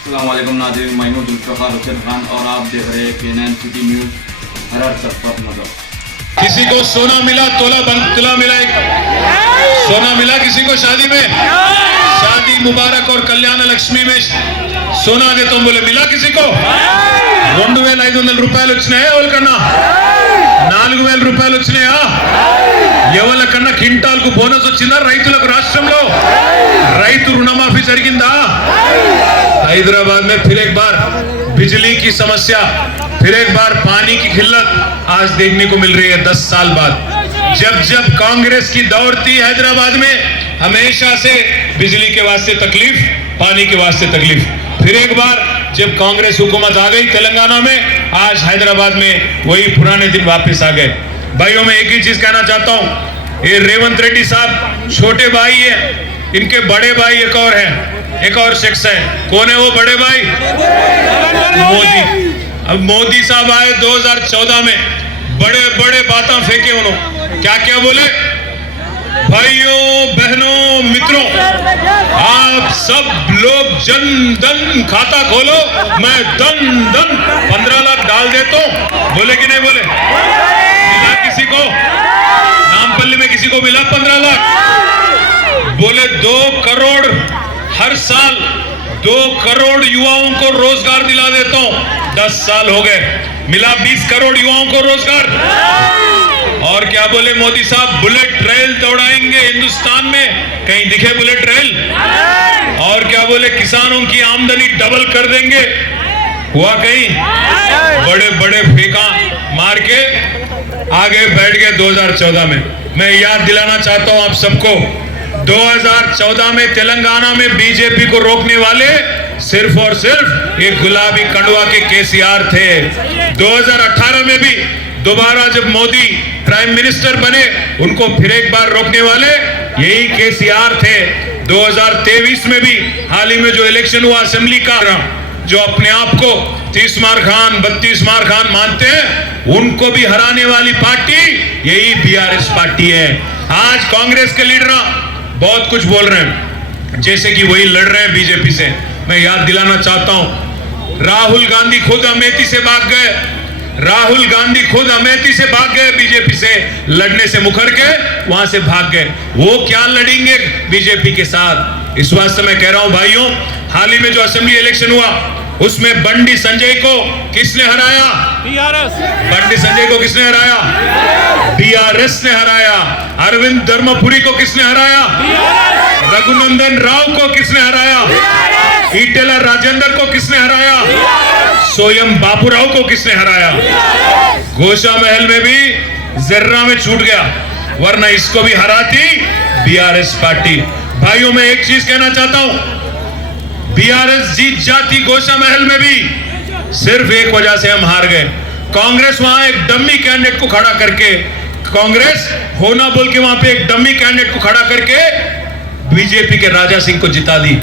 अस्सलामुअलैकुम नाज़रीन, मैं हूं जुल्फ़िकार हुसैन खान और आप देख रहे हैं K9 सिटी न्यूज़। हर सब पर नजर। किसी को सोना मिला, तुला मिला, एक सोना मिला किसी को शादी में, शादी मुबारक और कल्याण लक्ष्मी में सोना दे तो बोले मिला किसी को 2500 రూపాయలు వచ్చినాయా ఎవరికన్నా 4000 రూపాయలు వచ్చినాయా ఎవరికన్నా క్వింటాల్ కు బోనస్ వచ్చిందా రైతులకు రాష్ట్రంలో రైతు రుణమాఫీ జరిగిందా हैदराबाद में फिर एक बार बिजली की समस्या, फिर एक बार पानी की किल्लत आज देखने को मिल रही है 10 साल बाद। जब कांग्रेस की दौर थी हैदराबाद में हमेशा से बिजली के वास्ते तकलीफ, पानी के वास्ते तकलीफ। फिर एक बार जब कांग्रेस हुकूमत आ गई तेलंगाना में, आज हैदराबाद में वही पुराने दिन वापस आ गए। भाइयों मैं एक ही चीज कहना चाहता हूं, ये रेवंत रेड्डी साहब छोटे भाई है, इनके बड़े भाई एक और है, एक और शख्स है। कौन है वो बड़े भाई? मोदी। अब मोदी साहब आए 2014 में, बड़े बड़े बातें फेंके उन्होंने, क्या क्या बोले? भाइयों बहनों मित्रों, आप सब लोग जन धन खाता खोलो, मैं धन 15 लाख डाल देता हूं। बोले कि नहीं बोले? मिला किसी को? नामपल्ली में किसी को मिला 15 लाख? बोले 2 करोड़ हर साल 2 करोड़ युवाओं को रोजगार दिला देता हूं। 10 साल हो गए, मिला 20 करोड़ युवाओं को रोजगार। और क्या बोले मोदी साहब? बुलेट ट्रेन दौड़ाएंगे हिंदुस्तान में, कहीं दिखे बुलेट ट्रेन? और क्या बोले? किसानों की आमदनी डबल कर देंगे, हुआ कहीं? बड़े बड़े फेंका मार के आगे बैठ गए 2014 में। मैं याद दिलाना चाहता हूं आप सबको, 2014 में तेलंगाना में बीजेपी को रोकने वाले सिर्फ और सिर्फ एक गुलाबी कंडवा के केसीआर थे। 2018 में भी दोबारा जब मोदी प्राइम मिनिस्टर बने, उनको फिर एक बार रोकने वाले यही केसीआर थे। 2023 में भी हाल ही में जो इलेक्शन हुआ असेंबली का, जो अपने आप को 30 मार खान 32 मार खान मानते हैं, उनको भी हराने वाली पार्टी यही बीआरएस पार्टी है। आज कांग्रेस के लीडर बहुत कुछ बोल रहे हैं जैसे कि वही लड़ रहे हैं बीजेपी से। मैं याद दिलाना चाहता हूं, राहुल गांधी खुद अमेठी से भाग गए, राहुल गांधी खुद अमेठी से भाग गए, बीजेपी से लड़ने से मुकर के वहां से भाग गए। वो क्या लड़ेंगे बीजेपी के साथ? इस वास्ते मैं कह रहा हूं भाइयों, हाल ही में जो असेंबली इलेक्शन हुआ उसमें बंडी संजय को किसने हराया? बंडी संजय को किसने हराया? बीआरएस ने हराया। अरविंद धर्मपुरी को किसने हराया? रघुनंदन राव को किसने हराया? ईटेला राजेंद्र को किसने हराया? स्वयं बाबूराव को किसने हराया? गोशा महल में भी जर्रा में छूट गया, वरना इसको भी हराती बीआरएस पार्टी। भाइयों मैं एक चीज कहना चाहता हूं, बीआरएस जीत जाती गोशा महल में भी, सिर्फ एक वजह से हम हार गए। कांग्रेस वहां एक डम्मी कैंडिडेट को खड़ा करके, कांग्रेस होना बोल के वहां पे एक डम्मी कैंडिडेट को खड़ा करके बीजेपी के राजा सिंह को जिता दी।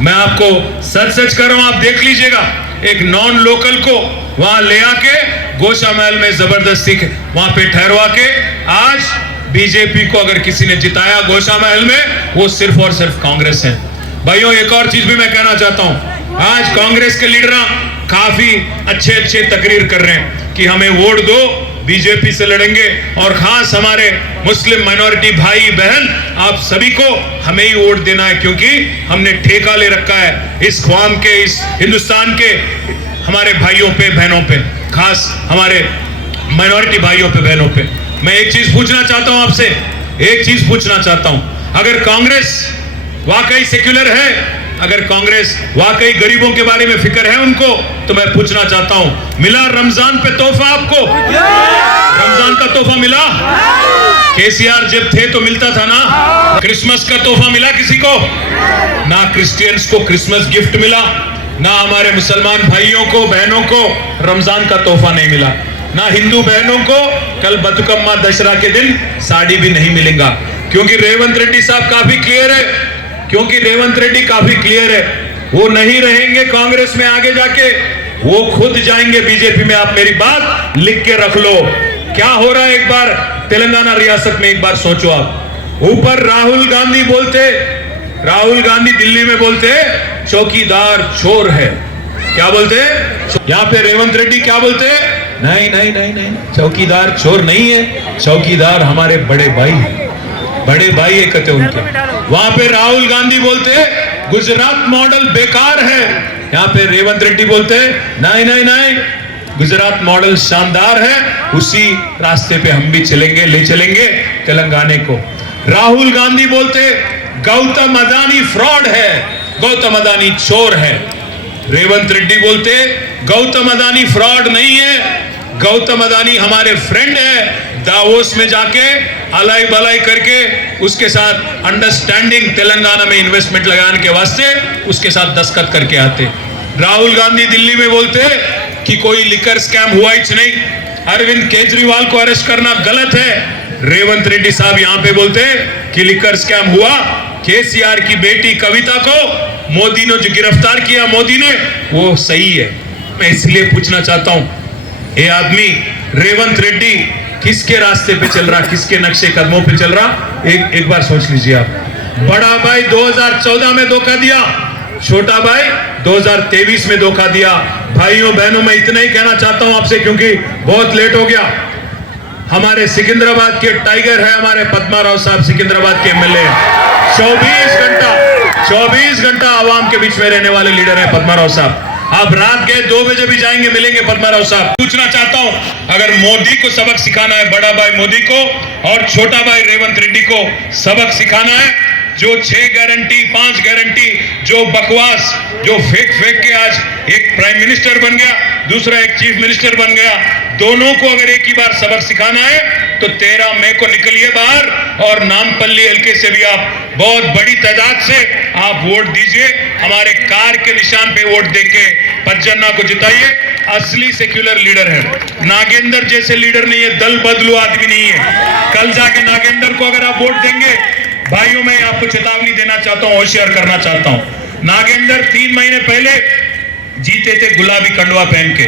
मैं आपको सच कर रहा हूं, आप देख लीजिएगा, एक नॉन लोकल को वहां ले आके गोशा महल में जबरदस्ती वहां पे ठहरवा के आज बीजेपी को अगर किसी ने जिताया गोशा महल में, वो सिर्फ और सिर्फ कांग्रेस है। भाइयों एक और चीज भी मैं कहना चाहता हूं, आज कांग्रेस के लीडर काफी अच्छे तकरीर कर रहे हैं कि हमें वोट दो, बीजेपी से लड़ेंगे, और खास हमारे मुस्लिम माइनॉरिटी भाई बहन आप सभी को हमें ही वोट देना है, क्योंकि हमने ठेका ले रखा है इस कौम के, इस हिंदुस्तान के हमारे भाइयों पे बहनों पे, खास हमारे माइनॉरिटी भाइयों पे बहनों पे। मैं एक चीज पूछना चाहता हूं आपसे, एक चीज पूछना चाहता हूं, अगर कांग्रेस वाकई सेक्युलर है, अगर कांग्रेस वाकई गरीबों के बारे में फिक्र है उनको, तो मैं पूछना चाहता हूं, मिला रमजान पे तोहफा आपको? रमजान का तोहफा मिला? केसीआर जब थे तो मिलता था ना? क्रिसमस का तोहफा मिला किसी को? ना क्रिश्चियंस को क्रिसमस गिफ्ट मिला, ना हमारे मुसलमान भाइयों को बहनों को रमजान का तोहफा नहीं मिला, ना हिंदू बहनों को कल बतुकम्मा दशहरा के दिन साड़ी भी नहीं मिलेगा, क्योंकि रेवंत रेड्डी साहब काफी क्लियर है, क्योंकि रेवंत रेड्डी काफी क्लियर है, वो नहीं रहेंगे कांग्रेस में आगे जाके, वो खुद जाएंगे बीजेपी में। आप मेरी बात लिख के रख लो, क्या हो रहा है एक बार तेलंगाना रियासत में, एक बार सोचो आप। ऊपर राहुल गांधी बोलते, राहुल गांधी दिल्ली में बोलते चौकीदार चोर है। क्या बोलते हैं? यहाँ पे रेवंत रेड्डी क्या बोलते हैं? नहीं नहीं नहीं नहीं, चौकीदार चोर नहीं है, चौकीदार हमारे बड़े भाई है, बड़े भाई एक कहते उनके। वहां पे राहुल गांधी बोलते हैं गुजरात मॉडल बेकार है, यहाँ पे रेवंत रेड्डी बोलते हैं नहीं नहीं नहीं, गुजरात मॉडल शानदार है, उसी रास्ते पे हम भी चलेंगे, ले चलेंगे तेलंगाना को। राहुल गांधी बोलते गौतम अदानी फ्रॉड है, गौतम अदानी चोर है। रेवंत रेड्डी बोलते गौतम अदानी फ्रॉड नहीं है, गौतम अदानी हमारे फ्रेंड है, दावोस में जाके अलाई बलाई करके उसके साथ अंडरस्टैंडिंग तेलंगाना में इन्वेस्टमेंट लगाने के वास्ते उसके साथ दस्तखत करके आते। राहुल गांधी दिल्ली में बोलते कि कोई लिकर स्कैम हुआ ही नहीं, अरविंद केजरीवाल को अरेस्ट करना गलत है। रेवंत रेड्डी साहब यहां पे बोलते कि लिकर स्कैम हुआ, केसीआर की बेटी कविता को मोदी ने जो गिरफ्तार किया मोदी ने, वो सही है। मैं इसलिए पूछना चाहता हूं, ये आदमी रेवंत रेड्डी किसके रास्ते पे चल रहा, किसके नक्शे कदमों पे चल रहा? एक बार सोच लीजिए आप। बड़ा भाई 2014 में धोखा दिया, छोटा भाई 2023 में धोखा दिया। भाइयों बहनों, मैं इतना ही कहना चाहता हूं आपसे, क्योंकि बहुत लेट हो गया। हमारे सिकंदराबाद के टाइगर है हमारे पद्मा राव साहब, सिकंदराबाद के एमएलए, 24 घंटा आवाम के बीच में रहने वाले लीडर है पद्मा राव साहब। आप रात के 2 बजे भी जाएंगे, मिलेंगे पद्मा राव साहब। पूछना चाहता हूं, अगर मोदी को सबक सिखाना है, बड़ा भाई मोदी को और छोटा भाई रेवंत रेड्डी को सबक सिखाना है, जो 6 गारंटी 5 गारंटी जो बकवास जो फेंक के आज एक प्राइम मिनिस्टर बन गया, दूसरा एक चीफ मिनिस्टर बन गया, दोनों को अगर एक ही बार सबक सिखाना है तो 13 मई को निकलिए बाहर और नामपल्ली हल्के से भी आप बहुत बड़ी तादाद से आप वोट दीजिए, हमारे कार के निशान पे वोट देके पज्जन्ना को जिताइए। असली सेक्युलर लीडर है, नागेंद्र जैसे लीडर नहीं है, दल बदलू आदमी नहीं है। कल जाके नागेंद्र को अगर आप वोट देंगे, भाइयों मैं आपको चेतावनी देना चाहता हूं, होशियार करना चाहता हूं। नागेंद्र 3 महीने पहले जीते थे गुलाबी कंडवा पहन के,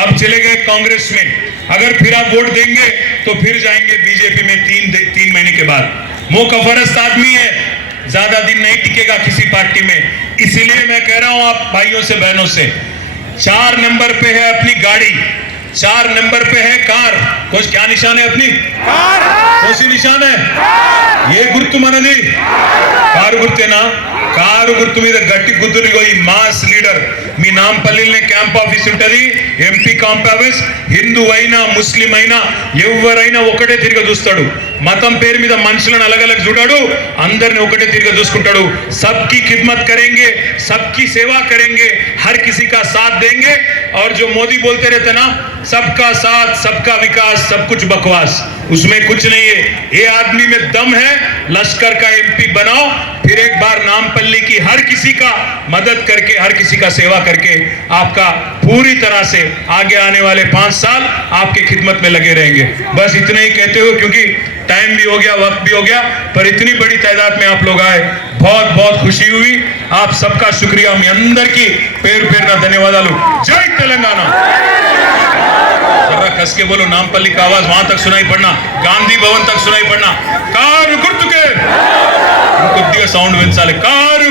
अब चले गए कांग्रेस में। अगर फिर आप वोट देंगे तो फिर जाएंगे बीजेपी में 3 महीने के बाद। मौकफरस्त आदमी है, ज्यादा दिन नहीं टिकेगा किसी पार्टी में। इसीलिए मैं कह रहा हूं आप भाइयों से बहनों से, 4 नंबर पे है अपनी गाड़ी, 4 नंबर पे है कार। कुछ क्या निशान है अपनी कार? कौन सी निशान है? ये गुर्तु मनदी కారు గుర్తేనా? కారు గుర్తు మీద గట్టి గుద్దులు ఈ మాస్ లీడర్ మీ నాంపల్లిలోనే క్యాంప్ ఆఫీస్ ఉంటది, ఎంపీ క్యాంప్ ఆఫీస్. హిందూ అయినా ముస్లిం అయినా ఎవరైనా ఒకటే తిరిగి చూస్తాడు, మతం పేరు మీద మనుషులను అలగలగ చూడాడు, అందరిని ఒకటే తిరిగి చూసుకుంటాడు. सबकी खिदमत करेंगे, सबकी सेवा करेंगे, हर किसी का साथ देंगे। और जो मोदी बोलते रहते ना, सबका साथ सबका विकास सब कुछ बकवास, उसमें कुछ नहीं है। ये आदमी में दम है, लश्कर का एमपी बनाओ, फिर एक बार नामपल्ली की हर किसी का मदद करके, हर किसी का सेवा करके आपका पूरी तरह से आगे आने वाले 5 साल आपके खिदमत में लगे रहेंगे। बस इतना ही कहते हो, क्योंकि टाइम भी हो गया, वक्त भी हो गया, पर इतनी बड़ी तादाद में आप लोग आए, बहुत बहुत खुशी हुई। आप सबका शुक्रिया, మీ అందరికీ పేరు పేరున ధన్యవాదాలు। जय तेलंगाना। जरा कस के बोलो, नामपल्ली का आवाज वहां तक सुनाई पड़ना, गांधी भवन तक सुनाई पड़ना। కారు గుర్తుకే కొద్దిగా సౌండ్ పెంచాలి, కారు